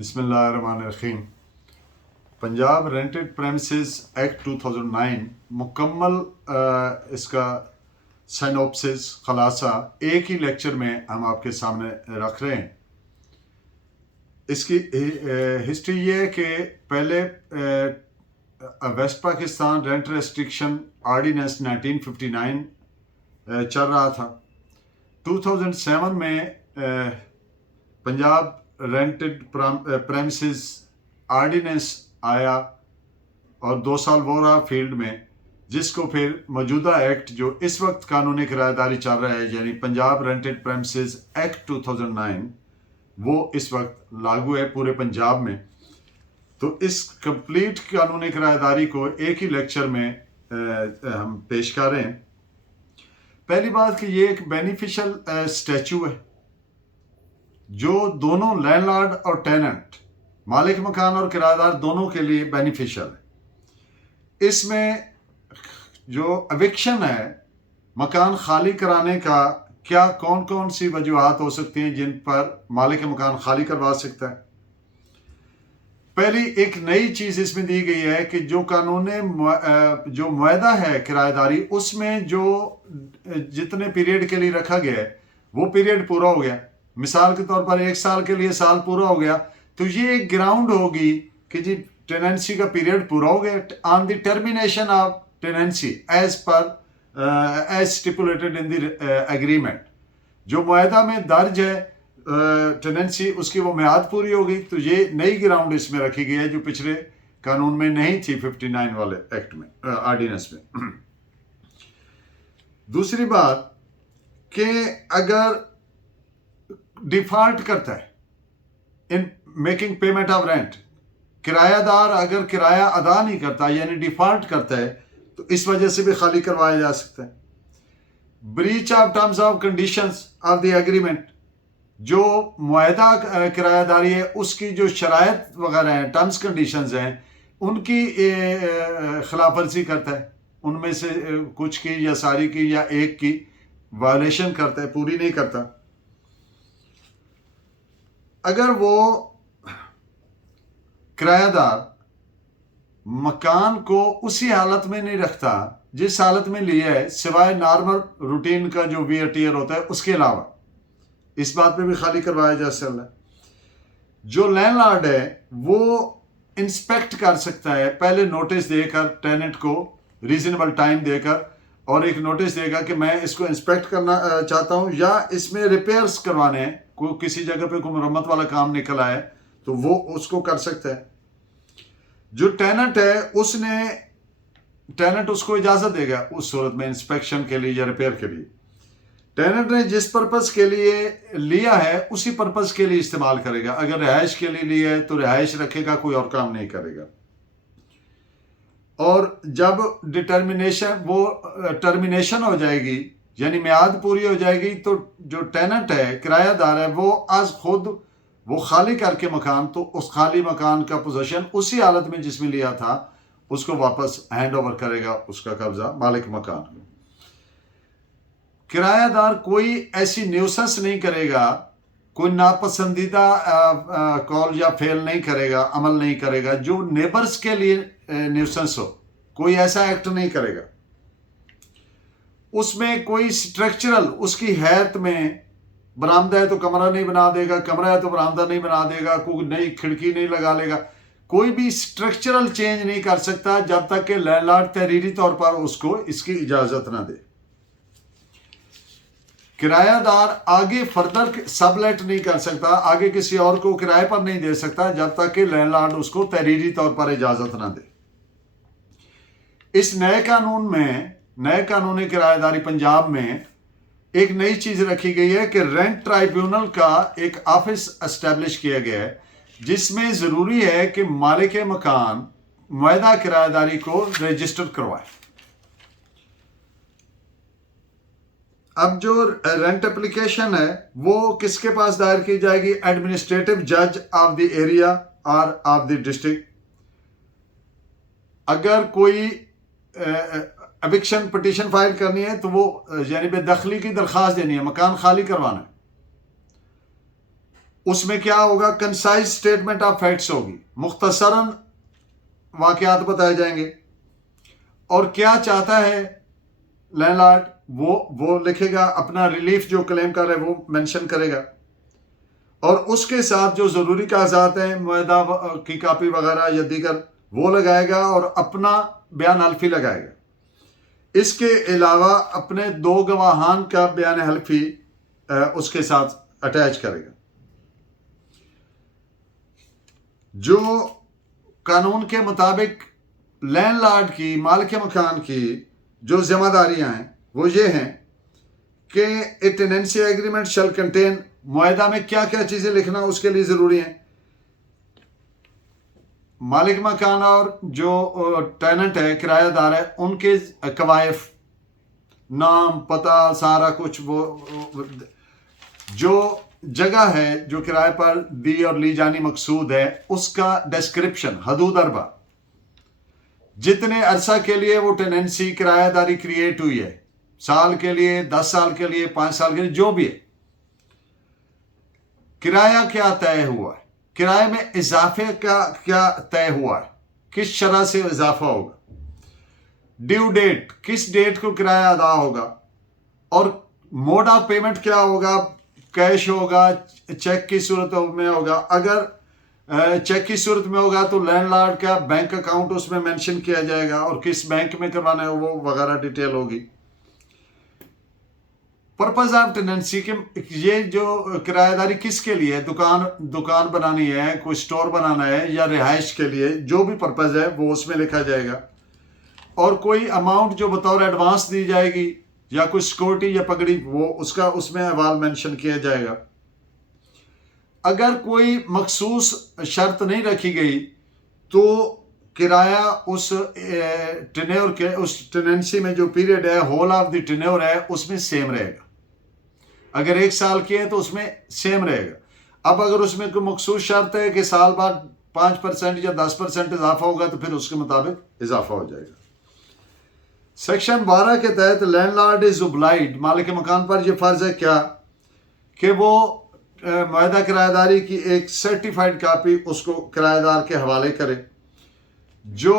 बिस्मिल्लाहिर्रहमानिर्रहीम। Punjab rented premises act 2009 मुकम्मल इसका सिनॉप्सिस खलासा एक ही लेक्चर में हम आपके सामने रख रहे हैं। इसकी हिस्ट्री ये है कि पहले West Pakistan rent restriction ordinance 1959 चल रहा था। 2007 में पंजाब रेंटेड प्रेमिसेस ऑर्डिनेंस आया और 2 साल वो रहा फील्ड में, जिसको फिर मौजूदा एक्ट जो इस वक्त कानूनी किराएदारी चल रहा है यानी पंजाब रेंटेड प्रेमिसेस एक्ट 2009 वो इस वक्त लागू है पूरे पंजाब में। तो इस कंप्लीट कानूनी किराएदारी को एक ही लेक्चर में हम पेश कर रहे हैं। पहली बात कि ये एक बेनिफिशियल स्टैच्यू है जो दोनों लैंडलॉर्ड और टेनेंट, मालिक मकान और किराएदार दोनों के लिए बेनिफिशियल है। इसमें जो एविक्शन है, मकान खाली कराने का क्या कौन कौन सी वजूहात हो सकती हैं जिन पर मालिक मकान खाली करवा सकता है। पहली एक नई चीज़ इसमें दी गई है कि जो कानून जो मुआहदा है किराएदारी, उसमें जो जितने पीरियड के लिए रखा गया है वो पीरियड पूरा हो गया। मिसाल के तौर पर 1 साल के लिए साल पूरा हो गया तो ये एक ग्राउंड होगी कि जी टेनेंसी का पीरियड पूरा हो गया on the termination of tenancy as stipulated in the agreement. जो मुआहदा में दर्ज है टेनेंसी उसकी वो म्याद पूरी हो गई। तो ये नई ग्राउंड इसमें रखी गई है जो पिछले कानून में नहीं थी 59 वाले एक्ट में, ऑर्डिनेंस में। दूसरी बात कि अगर डिफॉल्ट करता है in making payment of rent, किरायादार अगर किराया अदा नहीं करता यानी डिफॉल्ट करता है तो इस वजह से भी खाली करवाया जा सकता है। Breach of terms of conditions of the agreement, जो मुआहदा किरायादारी है उसकी जो शराइत वगैरह हैं, टर्म्स कंडीशंस हैं, उनकी खिलाफ वर्जी करता है, उनमें से कुछ की या सारी की या एक की वायलेशन करता है, पूरी नहीं करता। अगर वो किरायादार मकान को उसी हालत में नहीं रखता जिस हालत में लिया है, सिवाय नॉर्मल रूटीन का जो वीआरटीआर होता है उसके अलावा, इस बात पे भी खाली करवाया जा सकता है। जो लैंडलॉर्ड है वो इंस्पेक्ट कर सकता है, पहले नोटिस देकर टेनेंट को रीजनेबल टाइम देकर, और एक नोटिस देगा कि मैं इसको इंस्पेक्ट करना चाहता हूँ या इसमें रिपेयर्स करवाने हैं, कोई किसी जगह पे कोई मरम्मत वाला काम निकल आया तो वो उसको कर सकता है। जो टेनेंट है टेनेंट उसको इजाज़त देगा उस सूरत में इंस्पेक्शन के लिए या रिपेयर के लिए। टेनेंट ने जिस पर्पज़ के लिए लिया है उसी पर्पज़ के लिए इस्तेमाल करेगा। अगर रिहाइश के लिए लिया है तो रिहाइश रखेगा, कोई और काम नहीं करेगा। और जब टर्मिनेशन हो जाएगी यानी म्याद पूरी हो जाएगी तो जो टेनेंट है, किरायादार है, वो आज खुद वो खाली करके मकान, तो उस खाली मकान का पोजीशन उसी हालत में जिसमें लिया था उसको वापस हैंड ओवर करेगा, उसका कब्जा मालिक मकान को। किरायादार कोई ऐसी न्यूसेंस नहीं करेगा, कोई नापसंदीदा कॉल या फेल नहीं करेगा, अमल नहीं करेगा जो नेबर्स के लिए न्यूसेंस हो, कोई ऐसा एक्ट नहीं करेगा। उसमें कोई स्ट्रक्चरल उसकी हैत में, बरामदा है तो कमरा नहीं बना देगा, कमरा है तो बरामदा नहीं बना देगा, कोई नई खिड़की नहीं लगा लेगा, कोई भी स्ट्रक्चरल चेंज नहीं कर सकता जब तक कि लैंडलॉर्ड तहरीरी तौर पर उसको इसकी इजाजत ना दे। किरायादार आगे फर्दर सबलेट नहीं कर सकता, आगे किसी और को किराए पर नहीं दे सकता जब तक कि लैंडलॉर्ड उसको तहरीरी तौर पर इजाजत ना दे। इस नए कानून में, नए कानूनी किराएदारी पंजाब में एक नई चीज रखी गई है कि रेंट ट्राइब्यूनल का एक ऑफिस एस्टेब्लिश किया गया है जिसमें जरूरी है कि मालिक मकान मुआहदा किराएदारी को रजिस्टर करवाए। अब जो रेंट एप्लीकेशन है वो किसके पास दायर की जाएगी? एडमिनिस्ट्रेटिव जज ऑफ द एरिया और ऑफ द डिस्ट्रिक्ट। अगर कोई एविक्शन पिटीशन फाइल करनी है तो वो यानी बेदखली की दरख्वास्त देनी है, मकान खाली करवाना है, उसमें क्या होगा, कंसाइज स्टेटमेंट ऑफ फैक्ट्स होगी, मुख्तसरन वाकयात बताए जाएंगे और क्या चाहता है लैंडलॉर्ड वो लिखेगा, अपना रिलीफ जो क्लेम कर रहा है वो मेंशन करेगा और उसके साथ जो ज़रूरी कागजात हैं, मुआहदा की कापी वगैरह या दीगर, वो लगाएगा और अपना बयान हल्फी लगाएगा। इसके अलावा अपने 2 गवाहान का बयान हल्फी उसके साथ अटैच करेगा। जो कानून के मुताबिक लैंडलॉर्ड की, मालिक मकान की जो जिम्मेदारियां हैं वो ये हैं कि ए टेनेंसी एग्रीमेंट शैल कंटेन, मुआहदा में क्या क्या चीज़ें लिखना उसके लिए ज़रूरी है। मालिक मकान और जो टेनेंट है, किरायादार है, उनके कवायफ, नाम, पता, सारा कुछ, वो जो जगह है जो किराए पर दी और ली जानी मकसूद है उसका डिस्क्रिप्शन, हदूद अरबा, जितने अरसा के लिए वो टेनेंसी किरायादारी क्रिएट हुई है, साल के लिए, 10 साल के लिए, 5 साल के लिए, जो भी है, किराया क्या तय हुआ है, किराए में इजाफे का क्या तय हुआ है, किस शरह से इजाफा होगा, ड्यू डेट, किस डेट को किराया अदा होगा और मोड ऑफ पेमेंट क्या होगा, कैश होगा, चेक की सूरत में होगा। अगर चेक की सूरत में होगा तो लैंडलॉर्ड का बैंक अकाउंट उसमें मेंशन किया जाएगा और किस बैंक में करवाना है वो वगैरह डिटेल होगी। पर्पज ऑफ टेनेंसी के, ये जो किराएदारी किसके लिए है, दुकान बनानी है, कोई स्टोर बनाना है या रिहाइश के लिए, जो भी पर्पज है वो उसमें लिखा जाएगा और कोई अमाउंट जो बतौर एडवांस दी जाएगी या कोई सिक्योरिटी या पगड़ी, वो उसका उसमें अहवाल मेंशन किया जाएगा। अगर कोई मखसूस शर्त नहीं रखी गई तो किराया उस टेन्योर के, उस टेनेंसी में जो पीरियड है, होल ऑफ द टेन्योर है, उसमें सेम रहेगा। अगर 1 साल की है तो उसमें सेम रहेगा। अब अगर उसमें कोई मखसूस शर्त है कि साल बाद 5% या 10% इजाफा होगा तो फिर उसके मुताबिक इजाफा हो जाएगा। सेक्शन 12 के तहत लैंडलॉर्ड इज ओब्लाइज्ड, मालिक मकान पर यह फर्ज है क्या कि वो मुआहदा किराएदारी की एक सर्टिफाइड कापी उसको किराएदार के हवाले करे। जो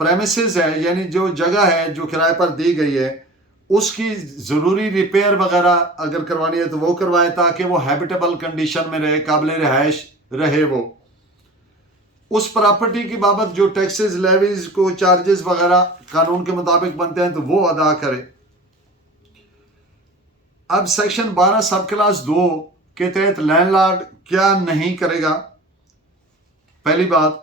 प्रेमिसेस है, यानी जो जगह है जो किराए पर दी गई है, उसकी ज़रूरी रिपेयर वगैरह अगर करवानी है तो वो करवाए ताकि वो हैबिटेबल कंडीशन में रहे, काबिल रिहाइश रहे। वो उस प्रॉपर्टी की बाबत जो टैक्सेस, लेवीज को चार्जेस वगैरह कानून के मुताबिक बनते हैं तो वो अदा करे। अब सेक्शन 12 सब क्लास 2 के तहत लैंडलॉर्ड क्या नहीं करेगा। पहली बात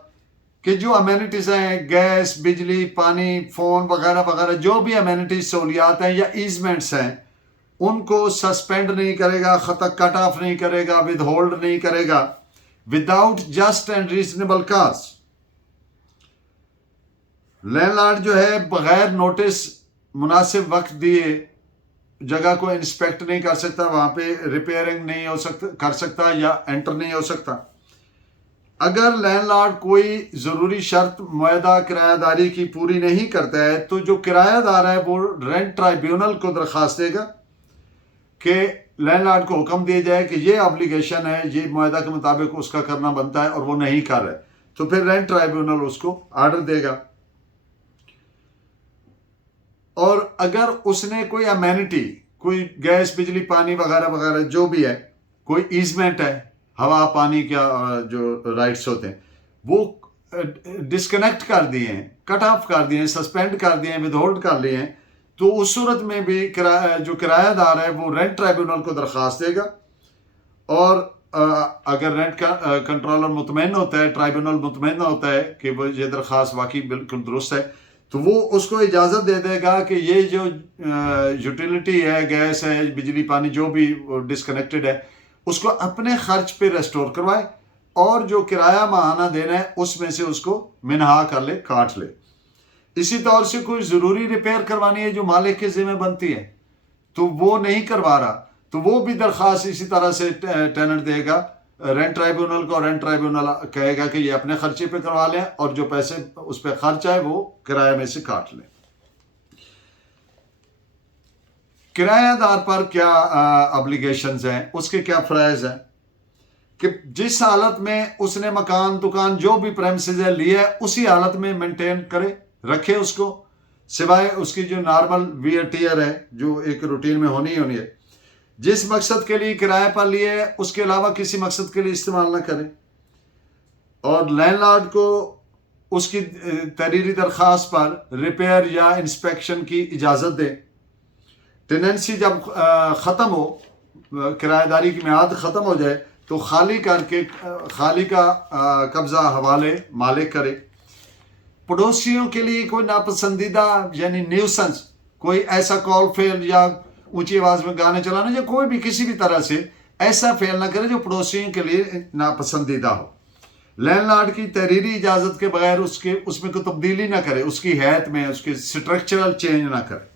कि जो अमेनिटीज हैं, गैस, बिजली, पानी, फोन वगैरह वगैरह, जो भी अमेनिटीज सहूलियात हैं या ईजमेंट्स हैं, उनको सस्पेंड नहीं करेगा, कट ऑफ नहीं करेगा, विद होल्ड नहीं करेगा without just and reasonable cause. Landlord जो है बगैर नोटिस, मुनासिब वक्त दिए जगह को इंस्पेक्ट नहीं कर सकता, वहां पे रिपेयरिंग नहीं हो सकता, कर सकता या एंटर नहीं हो सकता। अगर लैंडलॉर्ड कोई ज़रूरी शर्त मुआहदा किरायादारी की पूरी नहीं करता है तो जो किरायादार है वो रेंट ट्राइब्यूनल को दरख्वास्त देगा कि लैंडलॉर्ड को हुक्म दिया जाए कि ये ऑब्लिगेशन है, ये मुआहदा के मुताबिक उसका करना बनता है और वो नहीं कर रहा है, तो फिर रेंट ट्राइब्यूनल उसको आर्डर देगा। और अगर उसने कोई अमेनिटी, कोई गैस, बिजली, पानी वगैरह वगैरह जो भी है, कोई ईजमेंट है, हवा पानी क्या जो राइट्स होते हैं, वो डिस्कनेक्ट कर दिए हैं, कट ऑफ कर दिए हैं, सस्पेंड कर दिए हैं, विदहोल्ड कर लिए हैं, तो उस सूरत में भी जो किरायादार है वो रेंट ट्राइब्यूनल को दरख्वास्त देगा। और अगर रेंट का कंट्रोलर मुतमईन होता है, ट्राइब्यूनल मुतमईन होता है कि वो ये दरख्वास्त वाकई बिल्कुल दुरुस्त है, तो वो उसको इजाज़त दे देगा कि ये जो यूटिलिटी है, गैस है, बिजली, पानी जो भी डिस्कनेक्टेड है, उसको अपने खर्च पे रेस्टोर करवाए और जो किराया माहाना देना है उसमें से उसको मिनहा कर ले, काट ले। इसी तौर से कोई ज़रूरी रिपेयर करवानी है जो मालिक के ज़िम्मे बनती है तो वो नहीं करवा रहा, तो वो भी दरख्वास्त इसी तरह से टेनेंट देगा रेंट ट्राइब्यूनल को। रेंट ट्राइब्यूनल कहेगा कि ये अपने खर्चे पे करवा लें और जो पैसे उस पर खर्च आए वो किराए में से काट लें। किरायादार पर क्या ऑब्लिगेशंस हैं, उसके क्या फ़राइज़ हैं। कि जिस हालत में उसने मकान दुकान जो भी प्रेमिसेस है लिया है उसी हालत में मेंटेन करे, रखे उसको, सिवाय उसकी जो नॉर्मल वियर टियर है जो एक रूटीन में होनी है। जिस मकसद के लिए किराए पर लिए है उसके अलावा किसी मकसद के लिए इस्तेमाल ना करें। और लैंडलॉर्ड को उसकी तहरीरी दरख्वास्त पर रिपेयर या इंस्पेक्शन की इजाज़त दे। टेनेंसी जब ख़त्म हो, किराएदारी की मियाद ख़त्म हो जाए तो खाली करके खाली का कब्ज़ा हवाले मालिक करे। पड़ोसियों के लिए कोई नापसंदीदा यानी न्यूसेंस, कोई ऐसा कॉल फेल या ऊंची आवाज़ में गाने चलाना या कोई भी किसी भी तरह से ऐसा फेल ना करे जो पड़ोसियों के लिए नापसंदीदा हो। लैंडलॉर्ड की तहरीरी इजाज़त के बगैर उसमें कोई तब्दीली ना करे, उसकी हैत में उसके स्ट्रक्चरल चेंज ना करे।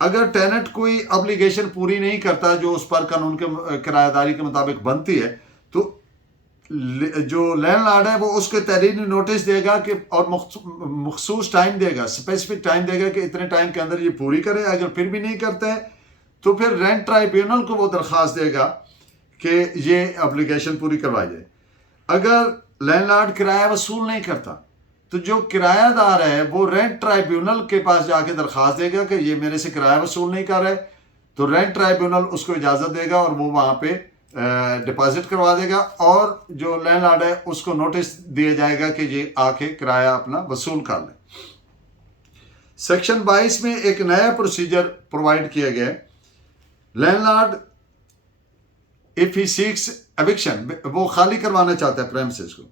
अगर टेनेंट कोई ऑब्लिगेशन पूरी नहीं करता जो उस पर कानून के किराएदारी के मुताबिक बनती है तो जो लैंडलॉर्ड है वो उसको तहरीरी नोटिस देगा कि और मखसूस टाइम देगा, स्पेसिफिक टाइम देगा कि इतने टाइम के अंदर ये पूरी करे। अगर फिर भी नहीं करता है तो फिर रेंट ट्राइब्यूनल को वो दरख्वास्त देगा कि ये ऑब्लिगेशन पूरी करवाई जाए। अगर लैंडलॉर्ड किराया वसूल नहीं करता तो जो किरायादार है वो रेंट ट्राइब्यूनल के पास जाके दरख्वास्त देगा कि ये मेरे से किराया वसूल नहीं कर रहे, तो रेंट ट्राइब्यूनल उसको इजाज़त देगा और वो वहाँ पे डिपॉजिट करवा देगा और जो लैंडलॉर्ड है उसको नोटिस दिया जाएगा कि ये आके किराया अपना वसूल कर ले। सेक्शन 22 में एक नया प्रोसीजर प्रोवाइड किया गया है। Landlord if he seeks eviction, वो खाली करवाना चाहता है प्रेमिसेस को,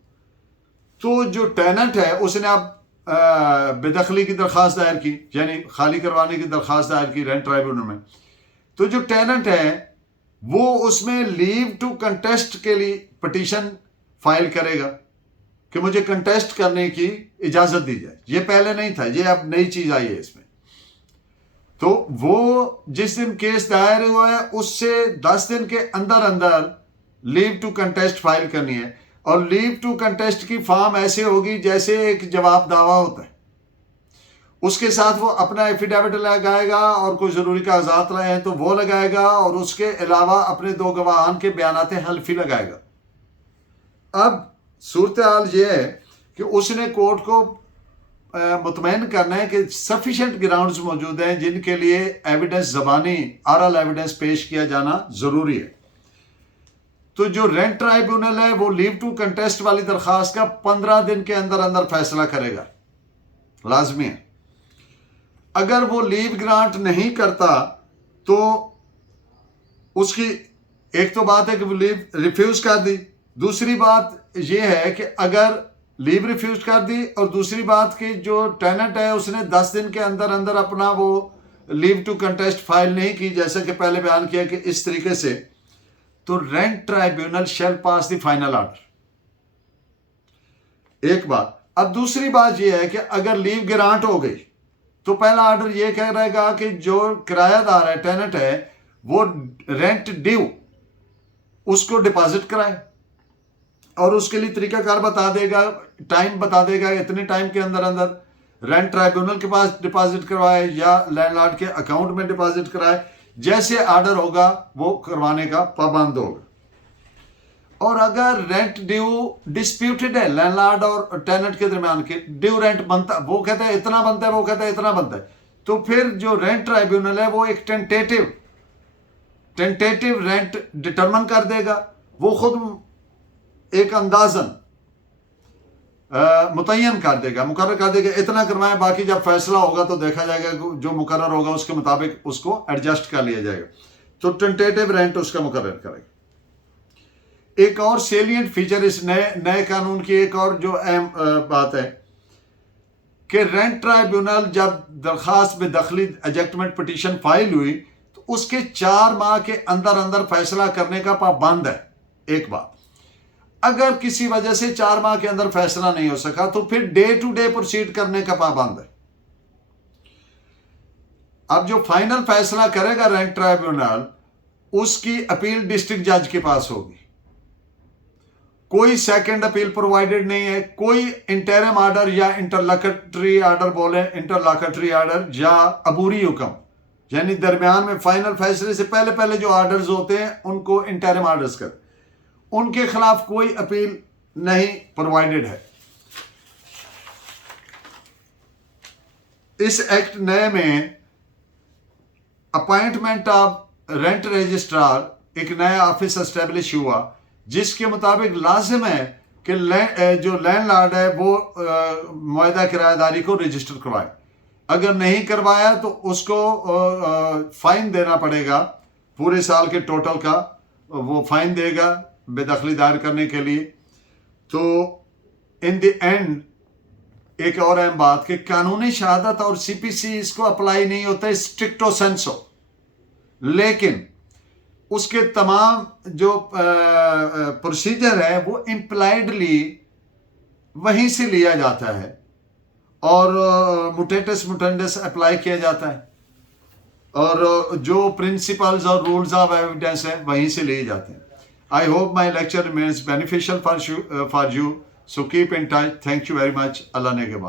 तो जो टेनेंट है उसने अब बेदखली की दरख्वास्त दायर की, यानी खाली करवाने की दरख्वास्त दायर की रेंट ट्राइब्यूनल में। तो जो टेनेंट है वो उसमें लीव टू कंटेस्ट के लिए पिटीशन फाइल करेगा कि मुझे कंटेस्ट करने की इजाज़त दी जाए। ये पहले नहीं था, ये अब नई चीज़ आई है इसमें। तो वो जिस दिन केस दायर हुआ है उससे 10 दिन के अंदर अंदर लीव टू कंटेस्ट फाइल करनी है। और लीव टू कंटेस्ट की फॉर्म ऐसे होगी जैसे एक जवाब दावा होता है, उसके साथ वो अपना एफिडेविट लगाएगा और कोई ज़रूरी कागजात लाए हैं तो वो लगाएगा और उसके अलावा अपने 2 गवाहान के बयानात हल्फी लगाएगा। अब सूरत हाल ये है कि उसने कोर्ट को मुतमईन करना है कि सफिशेंट ग्राउंड्स मौजूद हैं जिनके लिए एविडेंस ज़बानी आरल एविडेंस पेश किया जाना ज़रूरी है। तो जो रेंट ट्राइब्यूनल है वो लीव टू कंटेस्ट वाली दरख्वास्त का 15 दिन के अंदर अंदर फैसला करेगा, लाजमी है। अगर वो लीव ग्रांट नहीं करता तो उसकी एक तो बात है कि वो लीव रिफ्यूज कर दी, दूसरी बात ये है कि अगर लीव रिफ्यूज कर दी और दूसरी बात कि जो टेनेंट है उसने 10 दिन के अंदर अंदर अपना वो लीव टू कंटेस्ट फाइल नहीं की जैसे कि पहले बयान किया कि इस तरीके से, तो rent tribunal shall pass the final order. एक बात। अब दूसरी बात यह है कि अगर लीव ग्रांट हो गई तो पहला ऑर्डर यह कह रहेगा कि जो किरायादार है टेनेंट है वो रेंट ड्यू उसको डिपॉजिट कराए और उसके लिए तरीकाकार बता देगा, टाइम बता देगा, इतने टाइम के अंदर अंदर रेंट ट्राइब्यूनल के पास डिपॉजिट करवाए या लैंडलॉर्ड के अकाउंट में डिपॉजिट कराए। जैसे ऑर्डर होगा वो करवाने का पाबंद होगा। और अगर रेंट ड्यू डिस्प्यूटेड है लैंडलॉर्ड और टेनेंट के दरमियान के, ड्यू रेंट बनता, वो कहता है इतना बनता है, वो कहता है इतना बनता है, तो फिर जो रेंट ट्राइब्यूनल है वो एक टेंटेटिव रेंट डिटरमिन कर देगा। वो खुद एक अंदाजन मुतय्यन कर देगा, मुकर्रर कर देगा इतना करवाएं, बाकी जब फैसला होगा तो देखा जाएगा जो मुकर्रर होगा उसके मुताबिक उसको एडजस्ट कर लिया जाएगा। तो टेंटेटिव रेंट उसका मुकर्रर करेगा। एक और सेलिएंट फीचर इस नए कानून की एक और जो अहम बात है कि रेंट ट्राइब्यूनल जब दरखास्त में दखली एजेक्टमेंट पिटीशन फाइल हुई तो उसके 4 माह के अंदर अंदर फैसला करने का पाबंद है। एक बात, अगर किसी वजह से 4 माह के अंदर फैसला नहीं हो सका तो फिर डे टू डे प्रोसीड करने का पाबंद है। अब जो फाइनल फैसला करेगा रेंट ट्राइब्यूनल उसकी अपील डिस्ट्रिक्ट जज के पास होगी। कोई सेकंड अपील प्रोवाइडेड नहीं है, कोई इंटरिम ऑर्डर या इंटरलॉकटरी ऑर्डर बोले, इंटरलॉकटरी ऑर्डर या अबूरी हुक्म, यानी दरमियान में फाइनल फैसले से पहले पहले जो ऑर्डर्स होते हैं उनको इंटरिम ऑर्डर्स कर, उनके खिलाफ कोई अपील नहीं प्रोवाइडेड है। इस एक्ट नए में अपॉइंटमेंट ऑफ रेंट रजिस्ट्रार एक नया ऑफिस एस्टेब्लिश हुआ, जिसके मुताबिक लाजिम है कि जो लैंडलॉर्ड है वो मुआहदा किराएदारी को रजिस्टर करवाए। अगर नहीं करवाया तो उसको फाइन देना पड़ेगा, पूरे साल के टोटल का वो फाइन देगा बेदखली दायर करने के लिए। तो इन द एंड एक और अहम बात कि कानूनी शहादत और सीपीसी इसको अप्लाई नहीं होता स्ट्रिक्टो सेंसो, लेकिन उसके तमाम जो प्रोसीजर है वो इम्प्लाइडली वहीं से लिया जाता है और मुटेटस मुटेंडस अप्लाई किया जाता है, और जो प्रिंसिपल्स और रूल्स ऑफ एविडेंस है वहीं से लिए जाते हैं। I hope my lecture remains beneficial for you, so keep in touch. Thank you very much. अल्लाह ने के बाद।